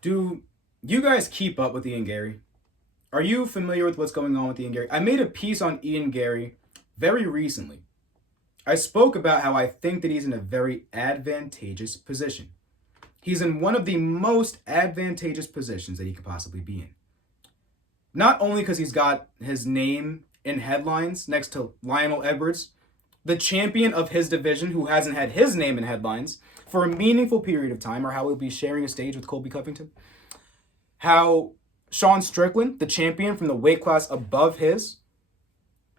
Do you guys keep up with Ian Garry? Are you familiar with what's going on with Ian Garry? I made a piece on Ian Garry very recently. I spoke about how I think that he's in a very advantageous position. He's in one of the most advantageous positions that he could possibly be in. Not only because he's got his name in headlines next to Lionel Edwards, the champion of his division who hasn't had his name in headlines for a meaningful period of time, or how he'll be sharing a stage with Colby Covington. How Sean Strickland, the champion from the weight class above his,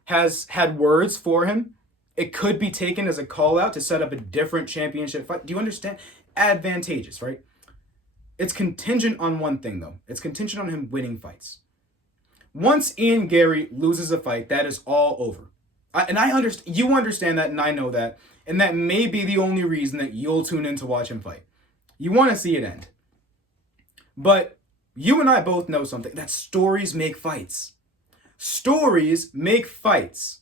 has had words for him. It could be taken as a call out to set up a different championship fight. Do you understand? Advantageous, right? It's contingent on one thing, though. It's contingent on him winning fights. Once Ian Garry loses a fight, that is all over. I understand, you understand that, and I know that, and that may be the only reason that you'll tune in to watch him fight. You want to see it end. But you and I both know something, that stories make fights. Stories make fights.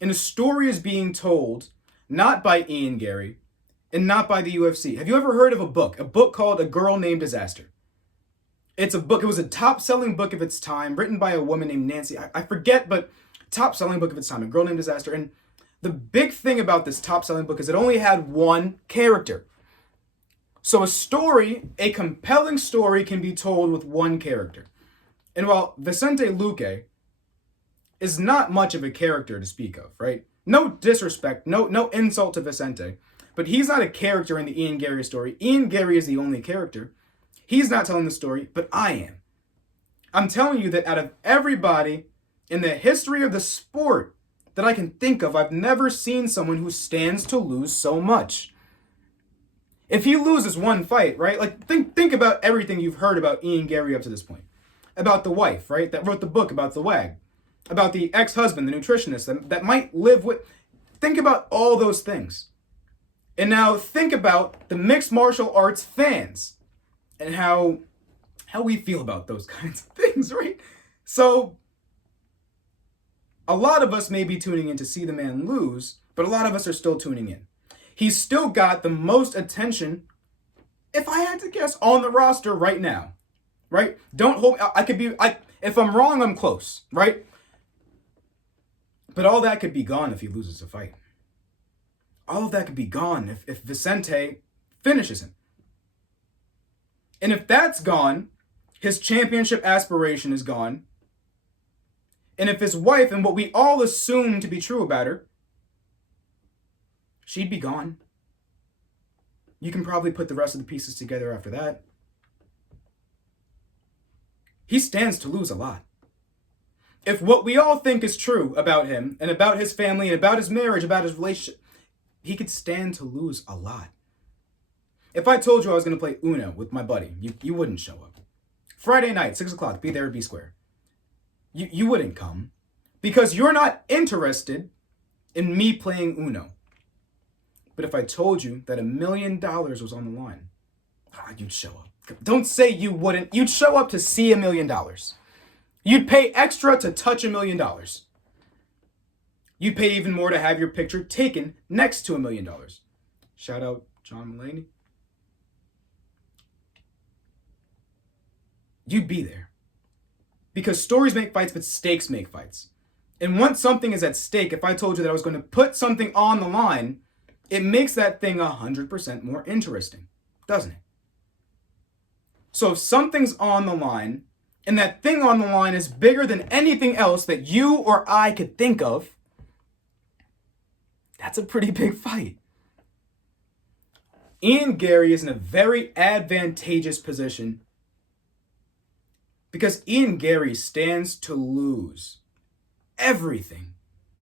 And a story is being told not by Ian Garry and not by the UFC. Have you ever heard of a book called A Girl Named Disaster? It's a book. It was a top-selling book of its time, written by a woman named Nancy. I forget, but top-selling book of its time, A Girl Named Disaster. And the big thing about this top-selling book is it only had one character. So a story, a compelling story, can be told with one character. And while Vicente Luque is not much of a character to speak of, right? No disrespect, no insult to Vicente, but he's not a character in the Ian Garry story. Ian Garry is the only character. He's not telling the story, but I am. I'm telling you that out of everybody in the history of the sport that I can think of, I've never seen someone who stands to lose so much. If he loses one fight, right? Like think about everything you've heard about Ian Garry up to this point. About the wife, right? That wrote the book about the WAG. About the ex-husband, the nutritionist that might live with. Think about all those things. And now think about the mixed martial arts fans and how we feel about those kinds of things, right? So a lot of us may be tuning in to see the man lose, but a lot of us are still tuning in. He's still got the most attention, if I had to guess, on the roster right now, right? Don't hold, if I'm wrong, I'm close, right? But all that could be gone if he loses a fight. All of that could be gone if Vicente finishes him. And if that's gone, his championship aspiration is gone. And if his wife, and what we all assume to be true about her, she'd be gone. You can probably put the rest of the pieces together after that. He stands to lose a lot. If what we all think is true about him and about his family and about his marriage, about his relationship, he could stand to lose a lot. If I told you I was going to play Uno with my buddy, you wouldn't show up. Friday night, 6 o'clock, be there at B Square. You wouldn't come because you're not interested in me playing Uno. But if I told you that $1 million was on the line, you'd show up. Don't say you wouldn't. You'd show up to see $1 million. You'd pay extra to touch $1 million. You'd pay even more to have your picture taken next to $1 million. Shout out John Mulaney. You'd be there. Because stories make fights, but stakes make fights. And once something is at stake, if I told you that I was going to put something on the line, it makes that thing 100% more interesting, doesn't it? So if something's on the line, and that thing on the line is bigger than anything else that you or I could think of, that's a pretty big fight. Ian Garry is in a very advantageous position because Ian Garry stands to lose everything.